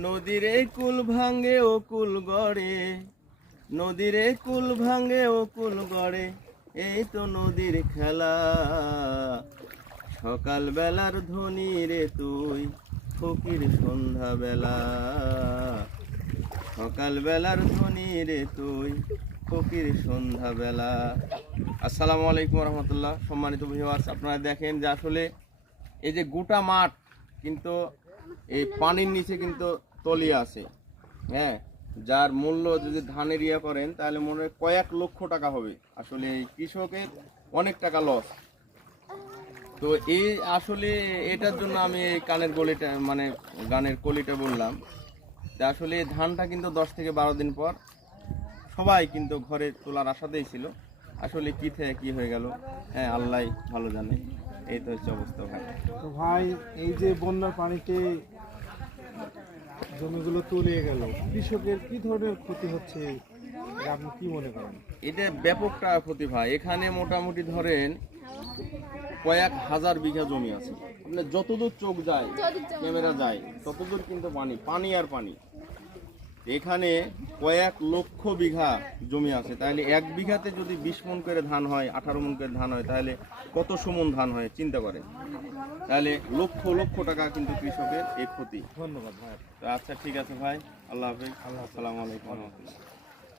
নদীরে কুল ভাঙে ও কুল গড়ে, নদীরে কুল ভাঙে ও কুল গড়ে, এই তো নদীর খেলা। সকাল বেলার ধ্বনি রে তুই, ফকির সন্ধ্যা বেলা। সকাল বেলার ধ্বনি রে তুই, ফকির সন্ধ্যা বেলা। আসসালামু আলাইকুম রহমতুল্লাহ। সম্মানিত ভিউয়ার্স, আপনারা দেখেন যে আসলে এই যে গোটা মাঠ কিন্তু এই পানির নিচে কিন্তু তলিয়ে আছে। হ্যাঁ, যার মূল্য যদি ধানের ইয়া করেন তাহলে মনে হয় কয়েক লক্ষ টাকা হবে। আসলে এই কৃষকের অনেক টাকা লস। তো এই আসলে এটার জন্য আমি এই কানের গলিটা মানে গানের কলিটা বললাম যে আসলে এই ধানটা কিন্তু 10 থেকে 12 দিন পর সবাই কিন্তু ঘরে তোলার আশাতেই ছিল। আসলে কি থেকে কি হয়ে গেল, হ্যাঁ আল্লাহ ভালো জানে। এই তো হচ্ছে অবস্থা ভাই। তো ভাই, এই যে বন্যার পানিতে জমিগুলো তলিয়ে গেল, কৃষকের কি ধরনের ক্ষতি হচ্ছে আপনি কি মনে করেন? এটা ব্যাপক টাকা ক্ষতি ভাই। এখানে মোটামুটি ধরেন কয়েক হাজার বিঘা জমি আছে। আপনার যতদূর চোখ যায়, ক্যামেরা যায়, ততদূর কিন্তু পানি, পানি আর পানি। এখানে কয়েক লক্ষ বিঘা জমি আছে। তাহলে এক বিঘাতে যদি 20 মণ করে ধান হয়, 18 মণ করে ধান হয়, তাহলে কত সমন ধান হয় চিন্তা করেন। তাহলে লক্ষ লক্ষ টাকা কিন্তু কৃষকের এই ক্ষতি। ধন্যবাদ ভাই। তো আচ্ছা, ঠিক আছে ভাই, আল্লাহ হাফেজ। আসসালামু আলাইকুম।